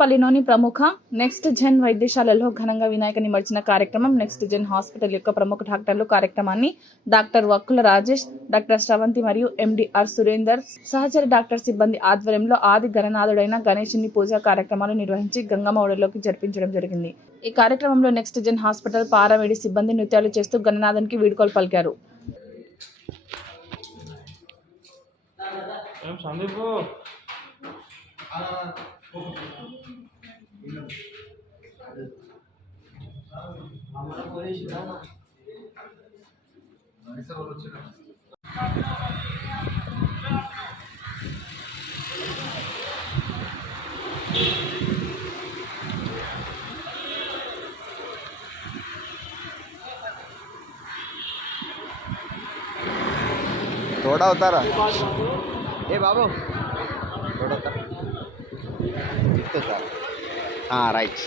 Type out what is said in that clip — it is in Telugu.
కూకట్పల్లిలోని ప్రముఖ నెక్స్ట్ జెన్ వైద్యశాలలో ఘనంగా వినాయక నిమజ్జన కార్యక్రమం. నెక్స్ట్ జెన్ హాస్పిటల్ యొక్క ప్రముఖ డాక్టర్లు కార్యక్రమాన్ని డాక్టర్ వక్కుల రాజేష్, డాక్టర్ శ్రవంతి మరియు ఎండిఆర్ సురేందర్ సహచర డాక్టర్ సిబ్బంది ఆధ్వర్యంలో ఆది గణనాథుడైన గణేశుని పూజా కార్యక్రమాలు నిర్వహించి గంగమ్మ ఒడిలోకి జరిపించడం జరిగింది. ఈ కార్యక్రమంలో నెక్స్ట్ జెన్ హాస్పిటల్ పారామెడి సిబ్బంది నృత్యాలు చేస్తూ గణనాథునికి వీడ్కోలు పలికారు. थोड़ा उतारा ए बाबू थोड़ा उतारा हाँ राइट.